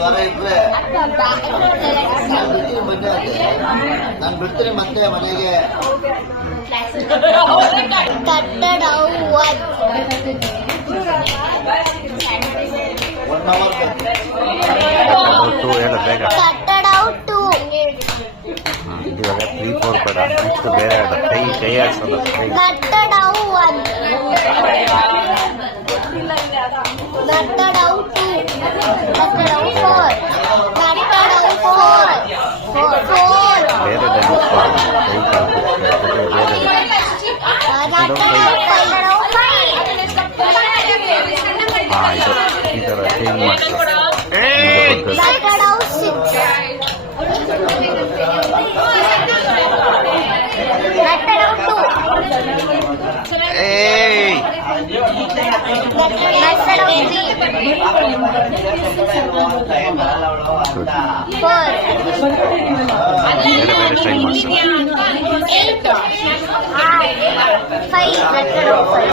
ವಾರ ಇಟ್ರೆ ನಾನು ಬಿಡ್ತೀನಿ ಮತ್ತೆ ಮನೆಗೆ. ಕಟ್ಟಡ 1 hour ಕಟ್ಟಡ 2 ಇವಾಗ 3, 4 ಬೇಡ. ನೆಕ್ಸ್ಟ್ ಬೇರೆ ಕೈ ಆಡ್ಸೋದು. ಕಟ್ಟಡ 1 ಕಟ್ಟಡ 2 ಕಟ್ಟಡ 4 ಕಟ್ಟಡ 4 ಬೇರೆ ಡ್ಯಾನ್ಸ್ ಕೈ ಕಾಲು ಬೇರೆ. ಹಾಂ, ಇದು ಈ ಥರ ಚೇಂಜ್ ಮಾಡ್ತೀವಿ. ಕಟ್ಟಡ 6 ಕಟ್ಟಡ 2 ಏಯ್ ಕಟ್ಟಡ 4 ಬೇರೆ ಬೇರೆ ಟ್ರೈ ಮಾಡ್ತೀವಿ. 8 5 ಕಟ್ಟಡ 5